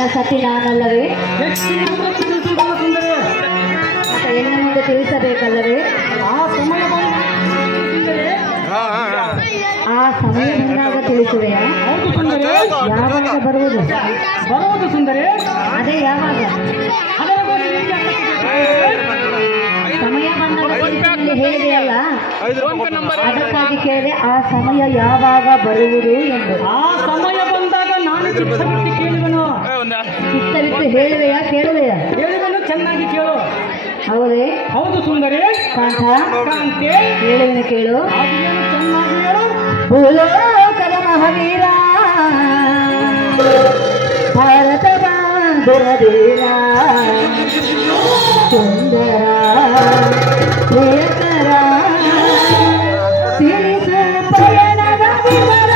ನಿನ್ನ ಸತಿ ನಾನಲ್ಲವೇ? ಎನ್ನ ಮುಂದೆ ತಿಳಿಸಬೇಕಲ್ಲವೇ? ಆ ಸಮಯ ಬಂದಾಗ ತಿಳಿಸುವೆಯಾ? ಯಾವಾಗ ಬರುವುದು? ಸುಂದರಿ. ಅದೇ ಯಾವಾಗ? ಸಮಯ ಬಂದಾಗ ಹೇಳಿದೆಯಲ್ಲ, ಅದಕ್ಕಾಗಿ ಕೇಳಿದೆ. ಆ ಸಮಯ ಯಾವಾಗ ಬರುವುದು ಎಂದು. ಆ ಸಮಯ ಬಂದಾಗ ನಾನು ಕೇಳುವೆನು. ಚಿತ್ತವಿಟ್ಟು ಹೇಳುವೆಯಾ ಕೇಳುವೆಯಾ? ಹೇಳುವೆನು, ಚೆನ್ನಾಗಿ ಕೇಳು. ಹೌದೇ? ಹೌದು ಸುಂದರಿ. ಕಾಂತ ಕಾಂತೆ ಹೇಳುವೆನು ಕೇಳು. ಚೆನ್ನಾಗಿ ಹೇಳು. ಭೂಲೋಕದ ಮಹಾವೀರ ಭಾರತ ಬಾಂಧುರವೀರ ಸುಂದರ ಪ್ರಿಯಕರ ತಿಳಿಸು ಪಯಣದ ವಿವರ.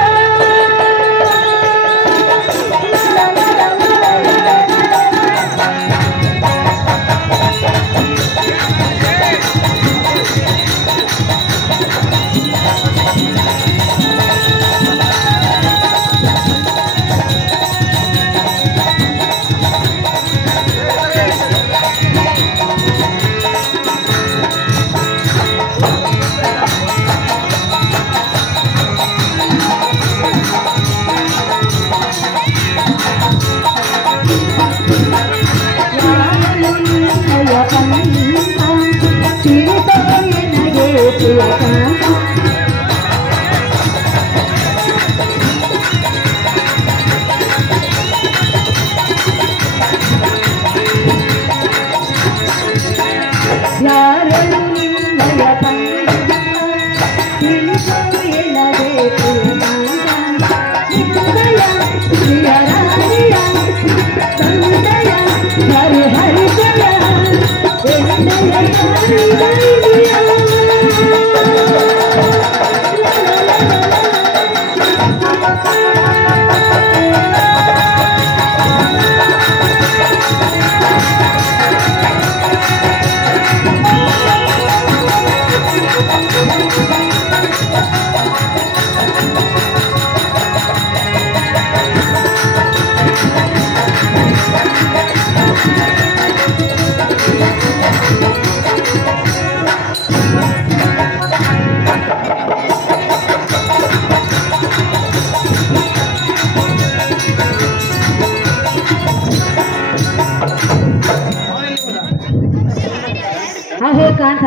ಅಹೋ ಕಾಂತ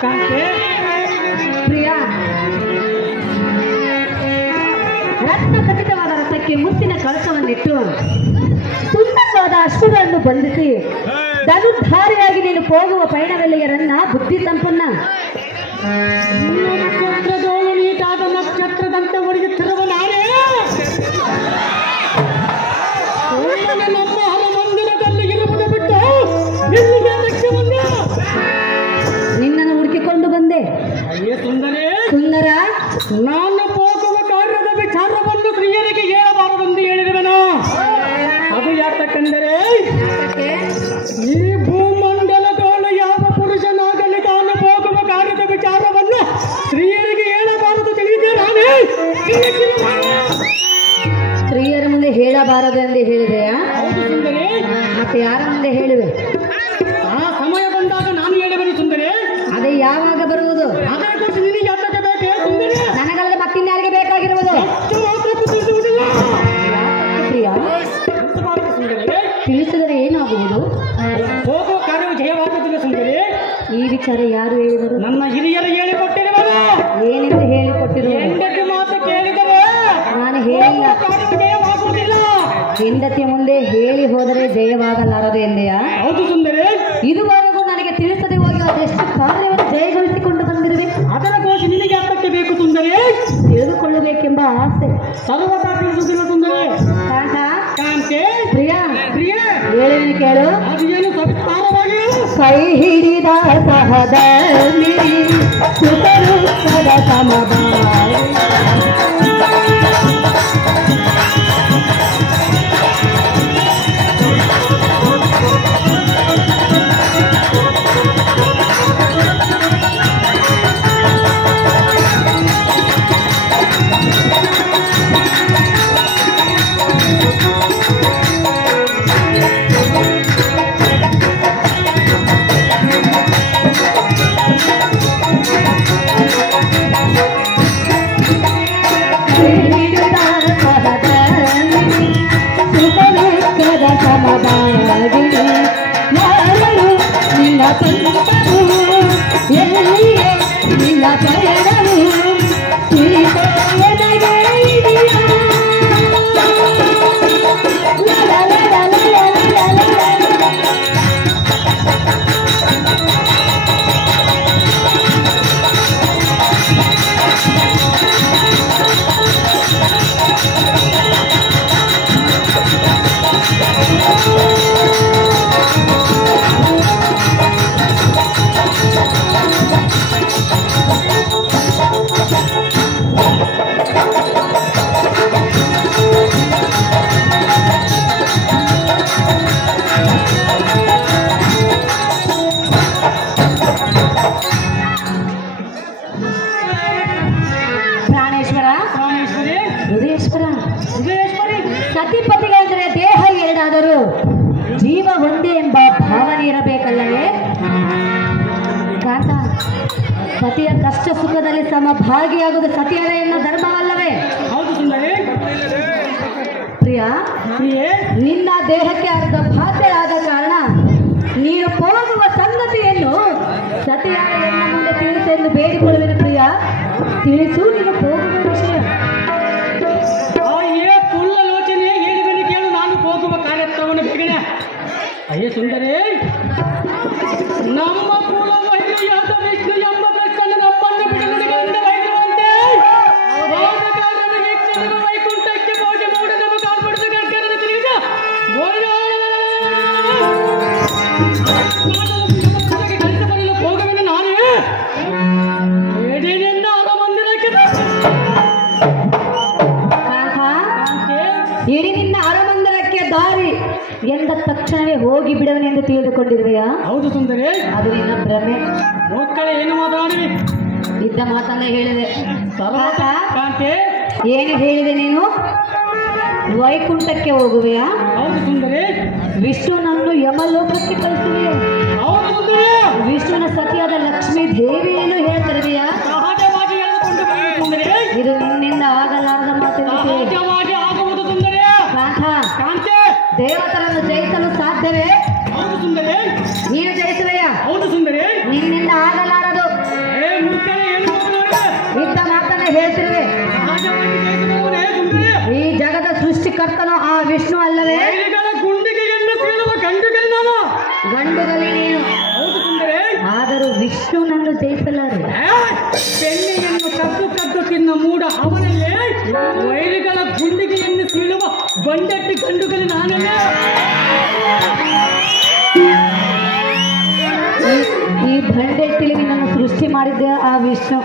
ಕಾಂತೆ ಪ್ರಿಯ, ರತ್ನ ಖಚಿತವಾದ ರಥಕ್ಕೆ ಮುತ್ತಿನ ಕಳಸವನ್ನಿಟ್ಟು ಸುಂದರವಾದ ಅಶ್ವಗಳನ್ನು ಬಂಧಿಸಿ ಧನುರ್ಧಾರಿಯಾಗಿ ನೀನು ಹೋಗುವ ಪಯಣವೆಲ್ಲಿಯರನ್ನ ಬುದ್ಧಿ ಸಂಪನ್ನ ನೀಟಾದ ನಕ್ಷತ್ರದಂತೆ ಒಡೆಯುತ್ತಿರುವ ನಾನೇ ನಮ್ಮ ಹರಮಂದಿರದಲ್ಲಿ ಇರುವುದು ಬಿಟ್ಟು ನಿನ್ನನ್ನು ಹುಡುಕಿಕೊಂಡು ಬಂದೆ. ಸುಂದರೇ ಸುಂದರ, ನಾನು ಹೋಗುವ ಕಾರ್ಯದ ವಿಚಾರವನ್ನು ಸ್ತ್ರೀಯರಿಗೆ ಹೇಳಬಾರದೆಂದು ಹೇಳಿರುವೆನು. ಅದು ಯಾಕಂದರೆ ಈ ಭೂಮಂಡಲದೋಳು ಯಾವ ಪುರುಷನಾಗಲಿ ತಾನು ಹೋಗುವ ಕಾರ್ಯದ ವಿಚಾರವನ್ನು ಸ್ತ್ರೀಯರಿಗೆ ಹೇಳಬಾರದು. ತಿಳಿದೇನೆ ಸ್ತ್ರೀಯರ ಮುಂದೆ ಹೇಳಬಾರದು ಎಂದು ಹೇಳಿದೆಯಾ? ಮತ್ತೆ ಯಾರ ಮುಂದೆ ಹೇಳುವೆ? ಆ ಸಮಯ ಬಂದಾಗ ನಾನು ಹೇಳುವೆನು ಸುಂದರಿ. ಅದೇ ಯಾವಾಗ ಬರುವುದು? ಅದರ ಕುರಿತು ನಿನಗೆ ಅರ್ಥಕ್ಕೆ ಬೇಕೇ ಸುಂದರಿ? ನನಗಲ್ಲದೆ ಮತ್ತಿನ್ಯಾರಿಗೆ ಬೇಕಾಗಿರುವುದು? ಪ್ರಿಯ, ತಿಳಿಸಿದರೆ ಏನಾಗುವುದು? ಹೋಗುವ ಕಾರ್ಯವು ಜಯವಾಗುವುದಿಲ್ಲ ಸುಂದರಿ. ಈ ವಿಚಾರ ಯಾರು ಹೇಳಿದರು? ನನ್ನ ಹಿರಿಯರು ಹೇಳಿಕೊಟ್ಟಿರುವರು. ಏನೆಂದು ಹೇಳಿಕೊಟ್ಟಿರುವರು? ಹೆಂಡತಿ ಮಾತು ಕೇಳಿದರೆ ನಾನು ಹೇಳಿಲ್ಲ. ಜಯವಾಗುವುದಿಲ್ಲ. ಹೆಂಡತಿಯ ಮುಂದೆ ಹೇಳಿ ಹೋದರೆ ಜಯವಾಗಲಾರದು ಎಂದೆಯಾ? ಹೌದು ಸುಂದರಿ. ಇದುವರೆಗೂ ನನಗೆ ತಿಳಿಸದೆ ಹೋಗಿ ಅದೆಷ್ಟು ಕಾರ್ಯವನ್ನು ಜಯಗೊಳಿಸಿಕೊಂಡು ಬಂದಿರುವೆ. ಅದರ ಕೋಶ ನಿನಗೆ ಅರ್ಥಕ್ಕೆ ಬೇಕು ಸುಂದರಿ. ತಿಳಿದುಕೊಳ್ಳಬೇಕೆಂಬ ಆಸೆ ಸರ್ವತಾ ತಿಳಿಸುವುದಿಲ್ಲ ಸುಂದರಿ. ಕಾಂತ, ಕಾಂತೆ ಪ್ರಿಯ, ಪ್ರಿಯ ಹೇಳೇನು ಕೇಳು. ಅದು ಏನು ಸವಿಸ್ತಾರವಾಗಿ ಕೈ ಹಿಡಿದ ಸಹದಲ್ಲಿ ಸುತರುತ್ತದ ಸಮಬಾಯಿ ಪ್ರಾಣೇಶ್ವರ, ಪ್ರಾಣೇಶ್ವರಿ, ಹೃದಯೇಶ್ವರ, ಹೃದಯೇಶ್ವರಿ. ಸತಿಪತಿಗಳೆಂದರೆ ದೇಹ ಎರಡಾದರೂ ಜೀವ ಒಂದೇ ಎಂಬ ಭಾವನೆ ಇರಬೇಕಲ್ಲವೇ ಕಾಂತ? ಪತಿಯ ಕಷ್ಟ ಸುಖದಲ್ಲಿ ಸಮಭಾಗಿಯಾಗುವುದು ಸತಿಯರ ಎನ್ನುವ ಧರ್ಮವಲ್ಲವೇ? ಹೌದು ಸುಂದರಿ. ಪ್ರಿಯ, ಪ್ರಿಯೆ, ನಿನ್ನ ದೇಹಕ್ಕೆ ಅರ್ಧ ಬಾಧ್ಯರಾದ ಕಾರಣ ನೀನು ಹೋಗುವ ಸಂಗತಿಯನ್ನು ಸತಿಯಾರ ಎನ್ನ ಮುಂದೆ ತಿಳಿಸು ಎಂದು ಬೇಡಿಕೊಳ್ಳುವೆನು. ಪ್ರಿಯ, ತಿಳಿಸು ನೀನು ಹೋಗುವ ವಿಷಯ. ಅಯ್ಯೇ ಪುಲ್ಲಲೋಚನೆ ಹೇಳಿದನು ಕೇಳು, ನಾನು ಹೋಗುವ ಕಾರ್ಯತ್ವವನ್ನು ಬೇಗನೆ. ಅಯ್ಯೇ ಸುಂದರಿ, ನಮ್ಮ ಕುಲವಹಿಯಾದ ವಿಷ್ಣು ಎಂಬ ಕೃಷ್ಣನ ನಮ್ಮನ್ನು ಬಿಡುಗಡೆಗಳಿಂದ ವೈದ್ಯವಂತೆ ವೈಕುಂಠಕ್ಕೆ ಪೂಜೆ ಮಾಡಿ ನಮ್ಮ ಕಾಲ್ಪಡಿದ ಕರ್ಕರನ್ನು ತಿಳಿದ ಕಲಿತ ಬರಲು ಹೋಗುವೆನು ನಾನೇ. ಏನೇನಿಂದ ಅರಮಂದಿರಕ್ಕೆ ಇಡೀ ನಿನ್ನ ಅರಮಂದಿರಕ್ಕೆ ದಾರಿ ಎಂದ ತಕ್ಷಣವೇ ಹೋಗಿ ಬಿಡುವನೆಂದು ತಿಳಿದುಕೊಂಡಿರುವೆಯಾ? ಹೌದು ಸುಂದರಿ. ಅದು ನಿನ್ನ ಭ್ರಮೆ. ಮಕ್ಕಳೇ ಏನು ಮಾತಾಡಿ ಇದ್ದ ಮಾತನ್ನ ಹೇಳಿದೆ. ಕಾಂತೆ, ಏನು ಹೇಳಿದೆ ನೀನು? ವೈಕುಂಠಕ್ಕೆ ಹೋಗುವೆಯಾ? ಹೌದು ಸುಂದರಿ. ವಿಷ್ಣುನನ್ನು ಯಮಲೋಕಕ್ಕೆ ಕಳಿಸುವೆ. ಹೌದು ಸುಂದರಿ. ವಿಷ್ಣುವಿನ ಸತಿಯಾದ ಲಕ್ಷ್ಮೀ ದೇವಿಯನ್ನು ಹೇಳ್ತಿರುವೆಯಾ? ಸಹಜವಾಗಿ ಹೇಳಿಕೊಂಡು ಬನ್ನಿ ಸುಂದರಿ. ಇದು ನಿನ್ನಿಂದ ಆಗಲಾರದ ಮಾತು. ಸಹಜವಾಗಿ ಆಗುವುದು ಸುಂದರಿ. ಕಾಂತೆ, ದೇವತರನ್ನು ಜಯಿಸಲು ಸಾಧ್ಯವೇ? ಹೌದು ಸುಂದರಿ. ನೀನು ಜಯಿಸುವೆಯಾ? ಹೌದು ಸುಂದರಿ. ನಿನ್ನಿಂದ ಆಗಲಾರದು. ಮುಕ್ಕಳೆ ಏನು ಇದ್ದ ಮಾತನ್ನ ಹೇಳ್ತಿರುವೆ. ಸಹಜವಾಗಿ ಜಯಿಸುವವನೇ ಸುಂದರಿ. ಈ ಜಗದ ಸೃಷ್ಟಿಕರ್ತನು ಆ ವಿಷ್ಣು ಅಲ್ಲವೇ? ವೈರಿಗಳ ಗುಂಡಿಗೆಯನ್ನು ಸೀಳುವ ಗಂಡುಗಲಿ ನಾನು. ಗಂಡುಗಲಿ ನೀನು. ಹೌದು ಸುಂದರಿ. ಆದರೂ ವಿಷ್ಣುನನ್ನು ಜಯಿಸಲಾರೆ. ಬೆಣ್ಣೆಯನ್ನು ಕದ್ದು ಕದ್ದು ತಿನ್ನ ಮೂಡ ಅವನಲ್ಲೇ ವೈರಿಗಳ ಗುಂಡಿಗೆಯನ್ನು ಸೀಳುವ ಬಂಡಟ್ಟಿ ಗಂಡುಗಲಿ ನಾನಲ್ಲ. ಈ ಬಂಡೆಟ್ಟಿಲಿ ನಿನ್ನನ್ನು ಸೃಷ್ಟಿ ಮಾಡಿದ್ದೆ ಆ ವಿಷ್ಣು.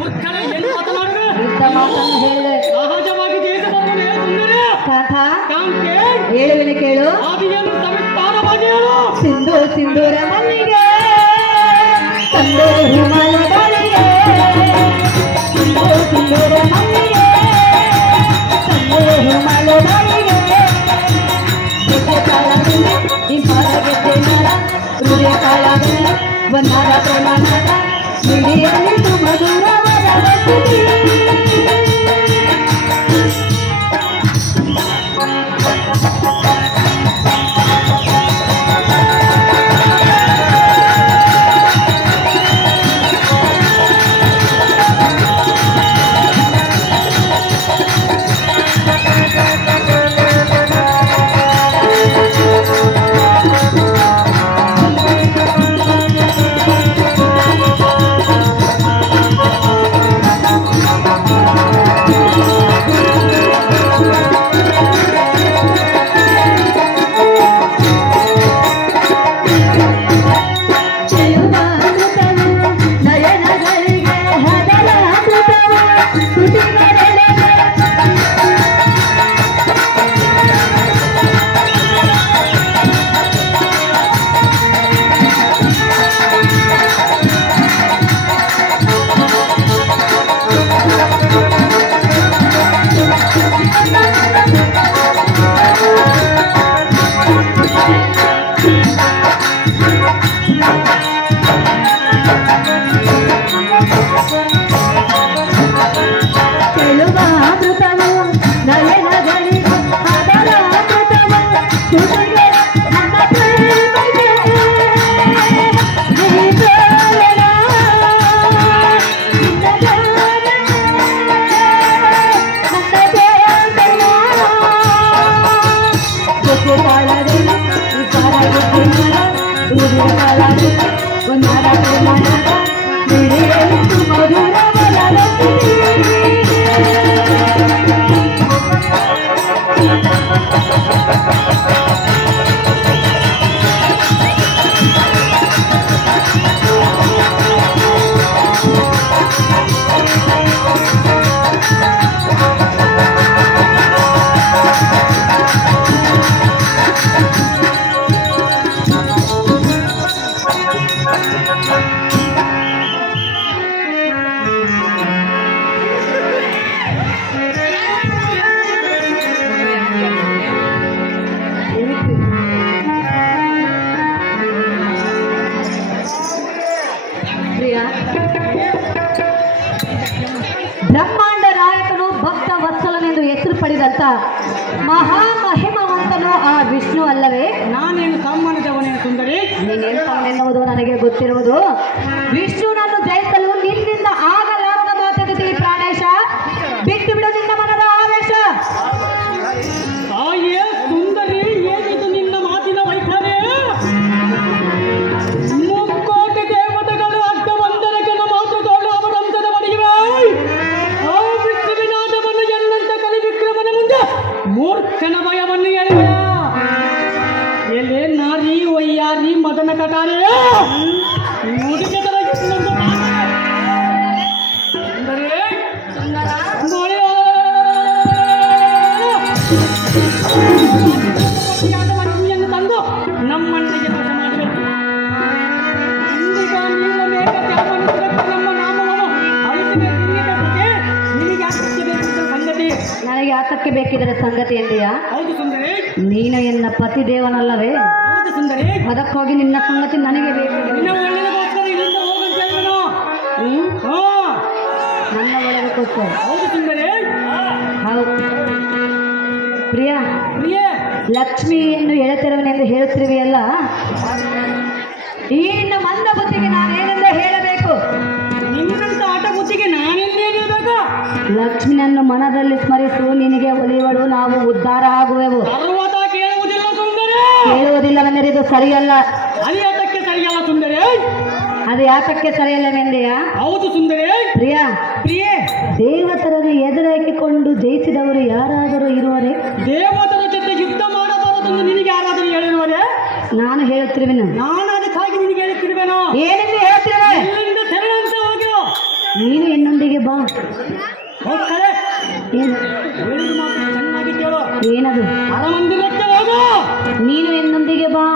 ಮುಕ್ಕಳೆ ಏನು ಮಾತನಾಡುವೆ? ಇದ್ದ ಮಾತನ್ನು ಹೇಳಿದೆ. ಸಹಜವಾಗಿ ಜಯಿಸಬಲ್ಲವನೇ ಸುಂದರಿ. ಕಾಂತೆ, ಹೇಳುವೆನು ಕೇಳು. ಆದಿಯನ್ನು ಸವಿಸ್ತಾರವಾಗಿ ಹೇಳು. ಸಿಂಧು ಸಿಂಧೂರ ಮಲ್ಲಿಗೆ ತಂದೆ ಹಿಮಾಲ ಬಳಿಗೆ, ಸಿಂಧು ಸಿಂಧೂರ ಮಲ್ಲಿಗೆ ತಂದೆ ಹಿಮಾಲ ಬಳಿಗೆ, ಗೆದ್ದೆ ಕಾಲದಲ್ಲಿ ಹಿಂಪಾದ ಗೆದ್ದೆ ನರ, ಹೃದಯ ಕಾಲದಲ್ಲಿ ಬಂದಾದ ಪ್ರಮಾಣದ ಮಿಡಿಯಲ್ಲಿ ಮಧುರವಾದ ವಸತಿ. ಅಂತ ಮಹಾಮಹಿಮವಂತನು ಆ ವಿಷ್ಣು ಅಲ್ಲವೇ? ನಾನೇನು ಸಾಮಾನ್ಯದವನೇ ಸುಂದರಿ? ನೀನೇನು ನನಗೆ ಗೊತ್ತಿರುವುದು. ವಿಷ್ಣುನನ್ನು ಜಯಿಸಲು ನಿನ್ನಿಂದ ಆಗಲಾರದ ಮಾತುಕತೆ ಪ್ರಾಣೇಶ. ಬಿಟ್ಟು ಬಿಡು ನಿನ್ನ ಮನದ ಆವೇಶ. ತಾಯಿಯೇ ಸುಂದರಿ, ಏನಿದು ನಿನ್ನ ಮಾತಿನ ವೈಖರಿ? ಮುಕ್ಕೋಟಿ ದೇವತೆಗಳು ಅಡ್ಡ ಒಂದರಕ್ಕೆ ಮಾತುಗಳು ಅವರಂತದ ಬಡಿಯುವೆ. ಆ ವಿಷ್ಣುವಿನಾದವನ್ನು ಎನ್ನಂತ ಕಲಿವಿಕ್ರಮನ ಮುಂದೆ ಮೂರ್ಖನ ಭಯವನ್ನು ಹೇಳಿದ. ಎಲೆ ನಾರಿ ಒಯ್ಯಾರಿ ಮದನ ಕಟಾರೆ ಲಕ್ಷ್ಮಿಯನ್ನು ತಂದು ನಮ್ಮಣ್ಣಿಗೆ ವಶ ಮಾಡಬೇಕು. ಇಂದಿಗ ನಿನ್ನ ಮೇಲೆ ನಮ್ಮ ನಾಮವನ್ನು ಅಳಿಸಬೇಕು. ನಿನಗೆ ಯಾಕೆ ಬೇಕಿದ್ದ ಸಂಗತಿ? ನನಗೆ ಯಾತಕ್ಕೆ ಬೇಕಿದ್ರೆ ಸಂಗತಿ ಎಂದೆಯಾ? ಹೌದು ಸುಂದರಿ. ನೀನು ಎನ್ನ ಪತಿ ದೇವನಲ್ಲವೇ? ಹೌದು ಸುಂದರಿ. ಅದಕ್ಕಾಗಿ ನಿನ್ನ ಸಂಗತಿ ನನಗೆ ಬೇಕು. ನಿನ್ನ ಒಳ್ಳೆಯದಕ್ಕೋಸ್ಕರ ಇಲ್ಲಿಂದ ಹೋಗಂತ ಹೇಳಿದನು. ನನ್ನ ಒಳ್ಳೆಯದಕ್ಕೋಸ್ಕರ. ಹೌದು ಸುಂದರಿ. ಹೌದು ಪ್ರಿಯಾ. ಪ್ರಿಯೆ, ಲಕ್ಷ್ಮಿಯನ್ನು ಎಳೆತಿರುವನೆಂದು ಹೇಳುತ್ತಿರುವೆಯಲ್ಲ, ಈ ನಿನ್ನ ಮಂದ ಬುದ್ಧಿಗೆ ನಾನೇನೆಂದು ಹೇಳಬೇಕು? ನಿನ್ನಂತ ಆಟ ಬುದ್ಧಿಗೆ ನಾನೆಲ್ಲಿ ಏನಿರಬೇಕು? ಲಕ್ಷ್ಮಿನನ್ನು ಮನದಲ್ಲಿ ಸ್ಮರಿಸು, ನಿನಗೆ ಒಲಿವಳು, ನಾವು ಉದ್ಧಾರ ಆಗುವೆವು. ಪರ್ವತ ಕೇಳುವುದಿಲ್ಲ ಸುಂದರಿ. ಕೇಳುವುದಿಲ್ಲವೆಂದರೆ ಇದು ಸರಿಯಲ್ಲ. ಅಲಿಯತಕ್ಕೆ ಸರಿಯಲ್ಲ ಸುಂದರಿ. ಅದು ಯಾತಕ್ಕೆ ಸರಿಯಲ್ಲವೆಂದೆಯಾ? ಹೌದು ಸುಂದರಿ. ಪ್ರಿಯಾ, ಪ್ರಿಯೆ, ದೇವತರನ್ನು ಎದುರಾಕಿಕೊಂಡು ಜಯಿಸಿದವರು ಯಾರಾದರೂ ಇರುವರೇ? ದೇವತರ ಜೊತೆ ಯುದ್ಧ ಮಾಡಬಾರದೆಂದು ನಿನಗೆ ಯಾರಾದರೂ ಹೇಳಿರುವರೇ? ನಾನು ಹೇಳುತ್ತಿರುವೆನು. ನಾನು ಅದಕ್ಕಾಗಿ ನಿನಗೆ ಹೇಳುತ್ತಿರುವೆನು. ಏನೆಂದು ಹೇಳುತ್ತಿರುವೆ? ಇಲ್ಲಿಂದ ತೆರಳಂತ ಹೋಗಿರು. ನೀನು ಎನ್ನೊಂದಿಗೆ ಬಾ. ಹೋಗ್ತಾರೆ. ಏನು ಹೇಳಿದ ಮಾತು ಚೆನ್ನಾಗಿ ಕೇಳು. ಏನದು? ಅರಮಂದಿರಕ್ಕೆ ಹೋಗು. ನೀನು ಎನ್ನೊಂದಿಗೆ ಬಾ.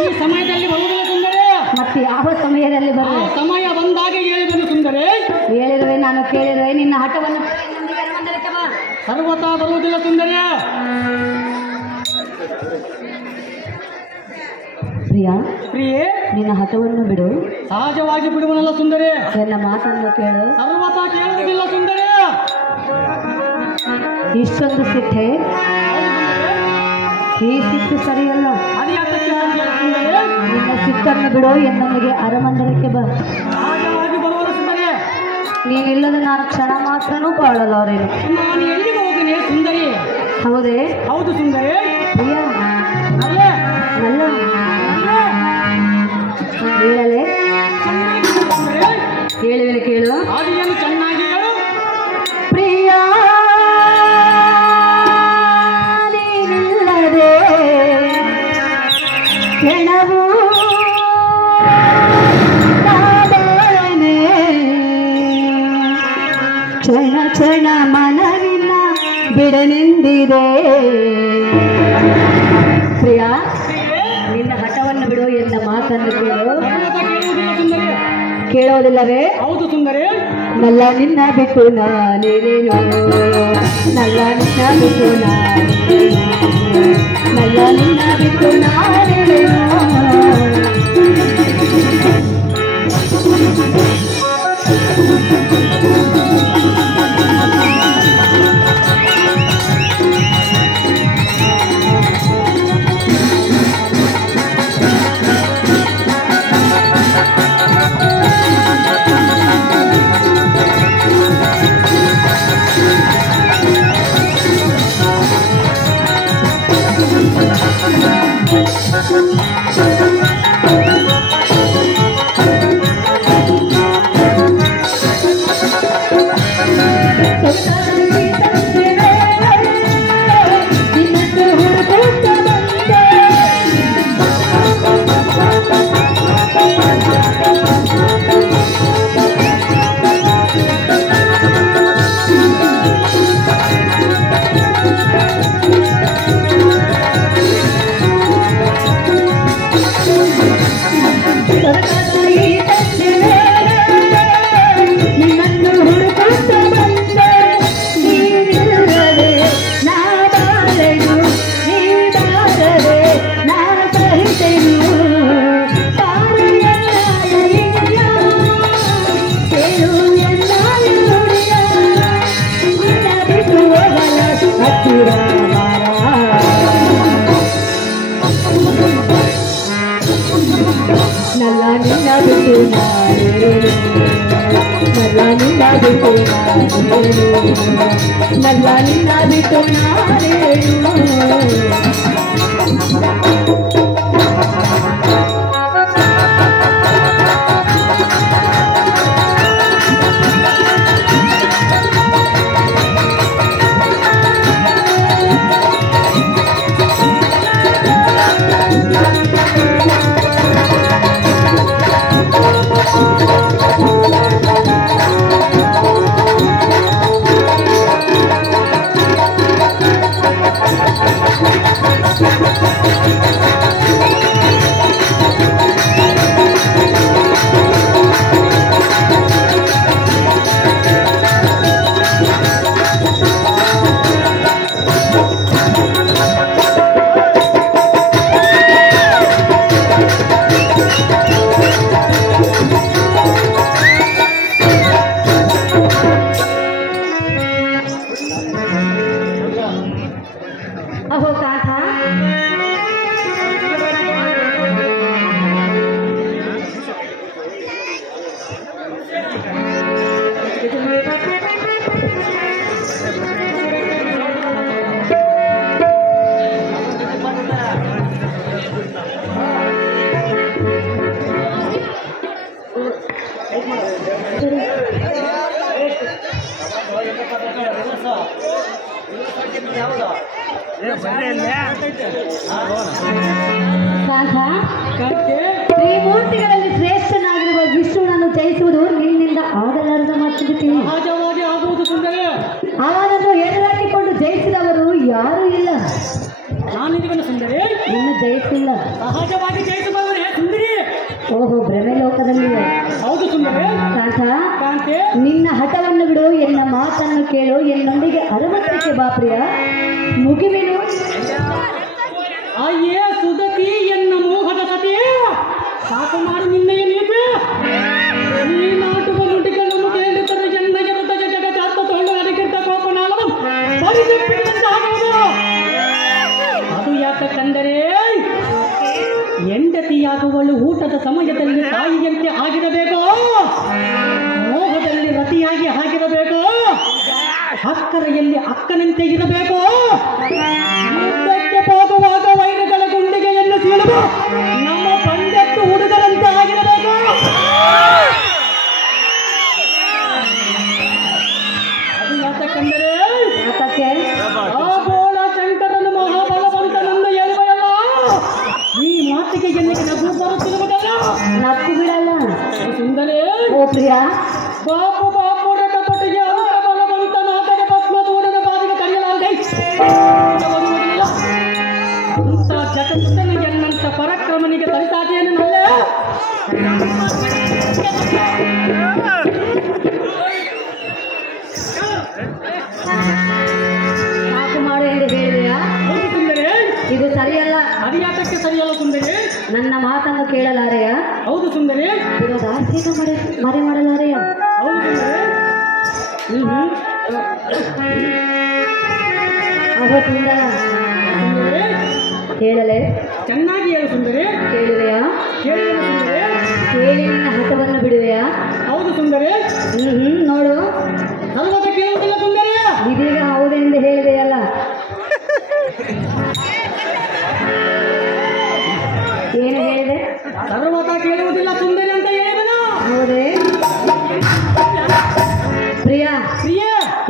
ಈ ಸಮಯದಲ್ಲಿ ಬರುವುದಿಲ್ಲ ಸುಂದರಿ. ಮತ್ತೆ ಯಾವ ಸಮಯದಲ್ಲಿ ಆ ಬರುವೆ? ಸಮಯ ಬಂದಾಗ ಹೇಳಿದನು ಸುಂದರಿ. ಹೇಳಿರುವೆ, ನಾನು ಕೇಳಿರುವೆ. ನಿನ್ನ ಹಠವನ್ನು ಬಾ. ಸರ್ವತಾ ಬರುವುದಿಲ್ಲ ಸುಂದರಿ. ಪ್ರಿಯಾ, ಪ್ರಿಯೆ, ನಿನ್ನ ಹಠವನ್ನು ಬಿಡು. ಸಹಜವಾಗಿ ಬಿಡುವನಲ್ಲ ಸುಂದರಿ. ನನ್ನ ಮಾತನ್ನು ಕೇಳು. ಸರ್ವತಾ ಕೇಳುವುದಿಲ್ಲ ಸುಂದರಿ. ಇಷ್ಟೊಂದು ಸಿಟ್ಟೆ? ಈ ಸಿಟ್ಟು ಸರಿಯಲ್ಲ. ಅದು ಯಾತಕ್ಕೆ ಸರಿಯಲ್ಲ ಸುಂದರಿ? ನಿನ್ನ ಸಿಟ್ಟನ್ನು ಬಿಡು. ಎನ್ನೊಂದಿಗೆ ಅರಮಂದಿರಕ್ಕೆ ಬಾ. ಸಹಜವಾಗಿ ಬರುವನು ಸುಂದರಿ. ನೀನಿಲ್ಲದ ನಾನು ಕ್ಷಣ ಮಾತ್ರನೂ ಬಾಳಲಾರೇನು. ನಾನು ಎಲ್ಲಿಗೆ ಹೋಗನೆ ಸುಂದರಿ? ಹೌದೇ? ಹೌದು ಸುಂದರಿ. ಪ್ರಿಯಾ, ಅಲ್ಲೇ ನಲ್ಲ ಹೇಳಲೇ? ಸುಂದರಿ, ಹೇಳುವೆ, ಕೇಳು. ಆದಿಯನ್ನು ಚೆನ್ನಾಗಿ ಹೇಳು. ಪ್ರಿಯಾ, ನೀನಿಲ್ಲದೆ ಕ್ಷಣವೂ ಕಾದೇನೆ. ಕ್ಷಣ ಕ್ಷಣ ಮನವಿನ ಬಿಡನೆಂದಿದೆ. ಪ್ರಿಯಾ, ನಿನ್ನ ಹಠವನ್ನು ಬಿಡು. ಎನ್ನ ಮಾತನ್ನು ಕೇಳು. ಸರ್ವತಾ ಕೇಳುವುದಿಲ್ಲ ಸುಂದರಿ. ಕೇಳೋದಿಲ್ಲವೇ? ಹೌದು ಸುಂದರಿ. ನಲ್ಲ ನಿನ್ನ ಬಿಟ್ಟು ನಾನೇನು, ನಲ್ಲ ನಿನ್ನ ಬಿಟ್ಟು ನಾನೇನು, ನಲ್ಲ ನಿನ್ನ ಬಿಟ್ಟು ನಾನೇನು. ನಿನ್ನ ಬಿಟ್ಟು ನಾನೇನು ನಲ್ಲ ನಿನ್ನ ಬಿಟ್ಟು ನಾನೇನು ನಲ್ಲ ನಿನ್ನ ಬಿಟ್ಟು ನಾನೇನು अहो काथा ತ್ರಿಮೂರ್ತಿಗಳಲ್ಲಿ ಶ್ರೇಷ್ಠನಾಗಿರುವ ವಿಷ್ಣುವನ್ನು ಜಯಿಸುವುದು ನಿನ್ನಿಂದ ಆಗಲಾರದ ಮಾತಿಗೆ ಸಹಜವಾಗಿ ಆಗುವುದು ಸುಂದರಿ. ಅವನನ್ನು ಎದುರಾಕಿಕೊಂಡು ಜಯಿಸಿದವರು ಯಾರೂ ಇಲ್ಲ. ನಾನಿರುವನು ಸುಂದರಿ, ಇನ್ನು ಜಯಿಸಿಲ್ಲ. ಸಹಜವಾಗಿ ಜಯಿಸುವವರೇ ಸುಂದರಿ. ಓಹೋ, ಭ್ರಮೆ ಲೋಕದಲ್ಲಿ. ಹೌದು ಸುಂದರಿ. ಕಾಂತೆ, ನಿನ್ನ ಹಠವನ್ನು ಬಿಡು, ಎನ್ನ ಮಾತನ್ನು ಕೇಳು, ಎನ್ನೊಂದಿಗೆ ಅರವತ್ತಕ್ಕೆ ಬಾ ಪ್ರಿಯ. ಮುಗಿವೆನು. ಅಯ್ಯೇ ಸುದತಿ ಎನ್ನ ಮೋಹದ ಸತಿ, ಸಾಕು ಮಾಡು ನಿನ್ನೆಯ ನೀತಿ. ಈ ನಾಟುವ ನುಡಿಗಳನ್ನು ಕೇಳುತ್ತದೆ ಜನಗೆ ಹೃದಯ ಜಗತ್ತಾತ ತೊಳ್ಳು ಅದಕ್ಕಿಂತ ಕೋಪನಾಳವು ಪರಿಗಟ್ಟಿದಂತಾಗುವುದು. ಅದು ಯಾಕಂದರೆ ಹೆಂಡತಿಯಾಗುವಳು ಊಟದ ಸಮಯದಲ್ಲಿ ತಾಯಿಯಂತೆ ಆಗಿರಬೇಕು, ಮೋಹದಲ್ಲಿ ರತಿಯಾಗಿ ಆಗಿರಬೇಕು, ಅಕ್ಕರೆಯಲ್ಲಿ ಅಕ್ಕನಂತೆ ಇರಬೇಕು, ಯುದ್ಧಕ್ಕೆ ಹೋಗುವಾಗ ವೈರಗಳ ಗುಂಡಿಗೆಯನ್ನು ಸೀಳುವ ನಮ್ಮ ಪಂಡತ್ತು ಹುಡುಗರಂತೆ ಆಗಿರಬೇಕು. ಅದು ಯಾತಕ್ಕೆಂದರೆ ಆ ಬೋಳ ಶಂಕರನು ಮಹಾಬಲವಂತನೆಂದು ಹೇಳುವಲ್ಲ, ಈ ಮಾತಿಗೆ ಎಲ್ಲಿಗೆ ನಗು ಬರುತ್ತಿರುವುದಲ್ಲ, ನಕ್ಕು ಬಿಡಲ್ಲ. ಸುಂದರೇ ಓ ಪ್ರಿಯ, ಬಾಪು ಬಾಪುಡಕ ಪಟ್ಟಿಗೆ ಅಂತ ಬಲವಂತನಾದರೆ ಪದ್ಮ ದೂರದ ಬಾರಿಗೆ ಕರೆಯಲಾರದೆ ಅಂತ ಜಗತ್ತನ್ನು ಎನ್ನಂತ ಪರಾಕ್ರಮನಿಗೆ ತರಿಸಾದೇನು ನಲ್ಲ. ಸಾಕು ಮಾಡು ಎಂದು ಹೇಳಿದೆಯಾ? ಹೌದು ಸುಂದರಿ. ಇದು ಸರಿಯಲ್ಲ. ಅದು ಯಾತಕ್ಕೆ ಸರಿಯಲ್ಲ ಸುಂದರಿ? ನನ್ನ ಮಾತನ್ನು ಕೇಳಲಾರೆಯ? ಹೌದು ಸುಂದರಿ. ದಾಸ್ಯನ ಮರೆ ಮಾಡಲಾರೆಯ? ಹೌದು ಸುಂದರಿ. ಅವ ಸುಂದರ, ಸುಂದರಿ ಹೇಳಲೆ? ಚೆನ್ನಾಗಿ ಹೇಳು ಸುಂದರಿ. ಕೇಳುವೆಯಾ? ಕೇಳಿದೆನು ಸುಂದರಿ. ಕೇಳಿ ನಿನ್ನ ಹಠವನ್ನು ಬಿಡುವೆಯಾ? ಹೌದು ಸುಂದರಿ. ನೋಡು, ಸರ್ವತ ಕೇಳುವುದಿಲ್ಲ ಸುಂದರಿ. ಇದೀಗ ಹೌದೆಂದು ಹೇಳಿದೆಯಲ್ಲ, ಏನು ಹೇಳಿದೆ? ಸರ್ವತ ಕೇಳುವುದಿಲ್ಲ ಸುಂದರಿ ಅಂತ ಹೇಳಿದನು. ಹೌದೇ? ಪ್ರಿಯ, ಪ್ರಿಯ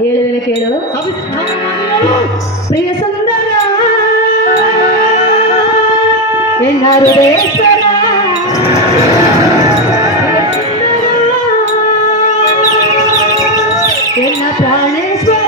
ಹೇಳುವೆನು ಕೇಳು. ಸವಿಸ್ತಾರವಾಗಿ ಹೇಳು. ಪ್ರಿಯ ಸುಂದರ ಎನ್ನರುಡೇಶ್ವರ, ಎನ್ನ ಪ್ರಾಣೇಶ್ವರ,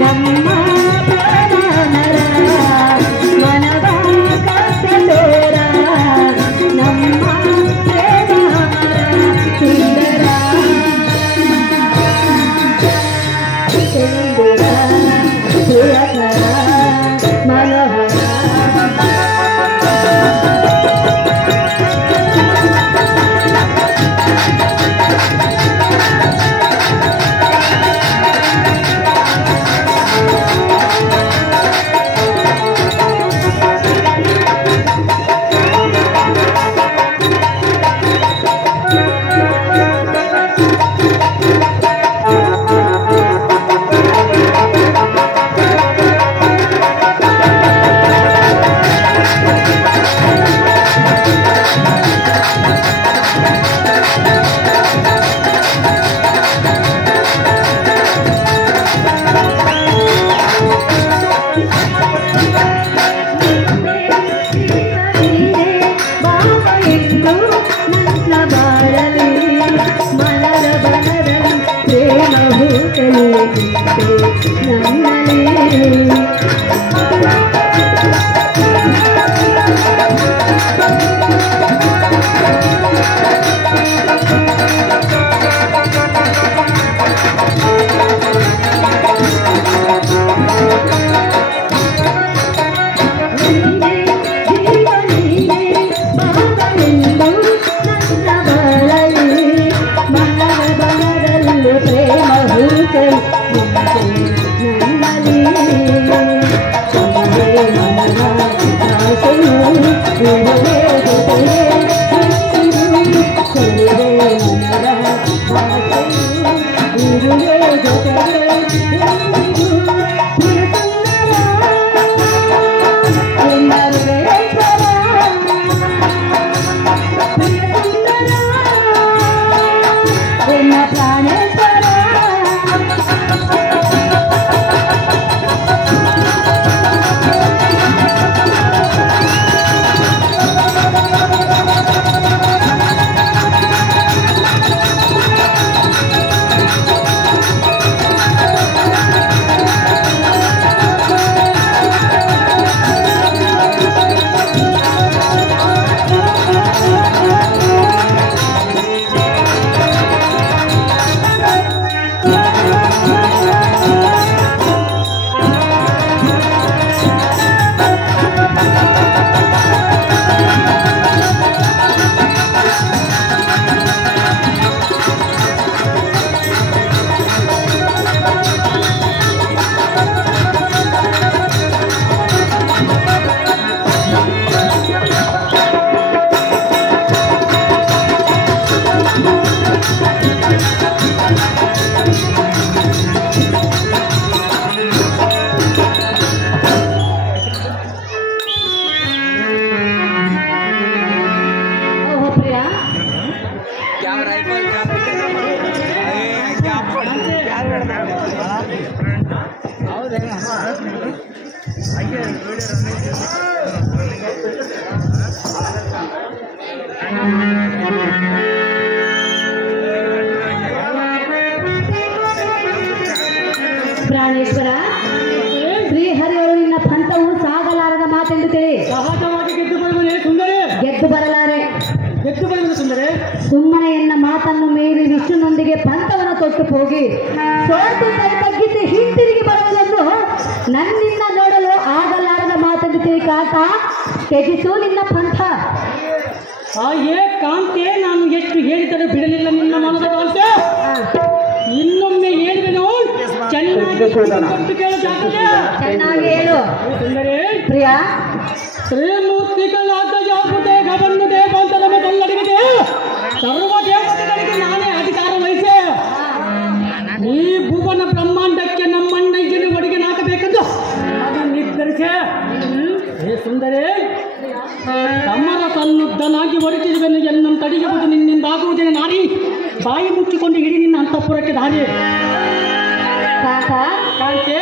ನಮ್ಮ ಪ್ರಾಣರ ಮನವ ಕಷ್ಟ ಪ್ರಾಣೇಶ್ವರ ಶ್ರೀಹರಿಯವರು ನಿನ್ನ ಪಂಥವು ಸಾಗಲಾರದ ಮಾತೆಂದು ತಿಳಿ. ಸಹಜವಾಗಿ ಗೆದ್ದು ಬರುವುದೇ ಸುಂದರಿ. ಗೆದ್ದು ಬರಲಾರೆ. ಗೆದ್ದು ಬರುವುದು ಸುಂದರಿ. ಸುಮ್ಮನೆ ಎನ್ನ ಮಾತನ್ನು ಮೀರಿ ವಿಷ್ಣುನೊಂದಿಗೆ ಪಂಥವನ್ನು ತೊಟ್ಟು ಹೋಗಿ ಸೋತು ಕೈ ತಗ್ಗಿಸಿ ಹಿಂತಿರುಗಿ ಬರುವುದನ್ನು ನನ್ನಿಂದ ನೋಡಲು ಆಗಲಾರದ ಮಾತೆಂದು ತಿಳಿ. ಕಾಕ ತ್ಯಜಿಸು ನಿನ್ನ ಪಂಥ. ಏ ಕಾಂತೆ, ನಾನು ಎಷ್ಟು ಹೇಳಿದರೂ ಬಿಡಲಿಲ್ಲ ನಿನ್ನ ಮನದ ಕಾಂತೆ. ಇನ್ನೊಮ್ಮೆ ಹೇಳಿದೆನು, ಚೆನ್ನಾಗಿ ಹೇಳು ಸುಂದರಿ. ಪ್ರಿಯಾ ಶ್ರೀಮೂರ್ತಿಗಳಾದ ಯಾಗುದೇ ಗವನ್ನುದೇ ಬಂತಲಮ ತಲ್ಲಡಿಗಿದೆ. ಸರ್ವ ದೇವತೆಗಳಿಗೆ ನಾನೇ ಅಧಿಕಾರ ವಹಿಸೆ. ಈ ಭುವನ ಬ್ರಹ್ಮಾಂಡಕ್ಕೆ ನಮ್ಮಣ್ಣಯ್ಯನ ಒಡಿಗೆ ನಾಕಬೇಕೆಂದು ಅದನ್ನು ನಿರ್ಧರಿಸೆ. ಹೇ ಸುಂದರಿ, ತಮ್ಮರ ತನ್ನುದ್ದನಾಗಿ ಹೊರಟಿರುವೆನು ಎನ್ನನ್ನು ತಡೆಯುವುದು ನಿನ್ನಿಂದಾಗುವುದೇನೆ ನಾರಿ. ಬಾಯಿ ಮುಚ್ಚಿಕೊಂಡು ಹಿಡಿ ನಿನ್ನ ಅಂತಃಪುರಕ್ಕೆ ದಾರಿ. ಕಾಕ ಕಾಂತೆ,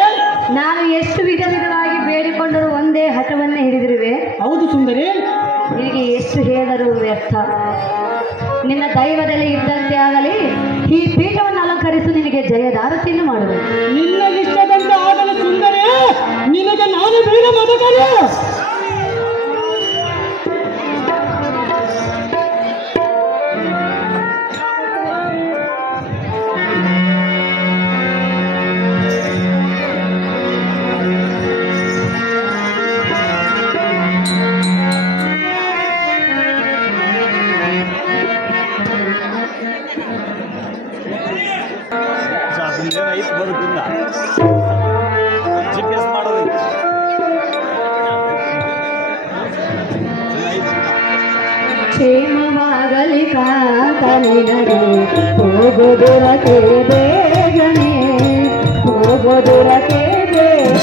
ನಾನು ಎಷ್ಟು ವಿಧ ವಿಧವಾಗಿ ಬೇಡಿಕೊಂಡರೂ ಒಂದೇ ಹಠವನ್ನೇ ಹಿಡಿದಿರುವೆ. ಹೌದು ಸುಂದರಿ. ನಿನಗೆ ಎಷ್ಟು ಹೇಳಿದರೂ ವ್ಯರ್ಥ. ನಿನ್ನ ದೈವದಲ್ಲಿ ಇದ್ದಂತೆ ಆಗಲಿ ಈ ಪೀಠವನ್ನು ಅಲಂಕರಿಸು. ನಿನಗೆ ಜಯದಾರತಿಯನ್ನು ಮಾಡುವೆ. ನಿನ್ನ ಇಷ್ಟದಂತೆ ಆಗಲು ಸುಂದರಿ. ನಿನಗೆ ನಾನು ಬೇಡ ಮದಕರು. ಕ್ಷೇಮವಾಗಲಿ ಕಾತನಿನಗೆ ಹೋಗುವುದಕ್ಕೆ ಬೇಗನೆ, ಹೋಗುವುದಕ್ಕೆ ಬೇಗ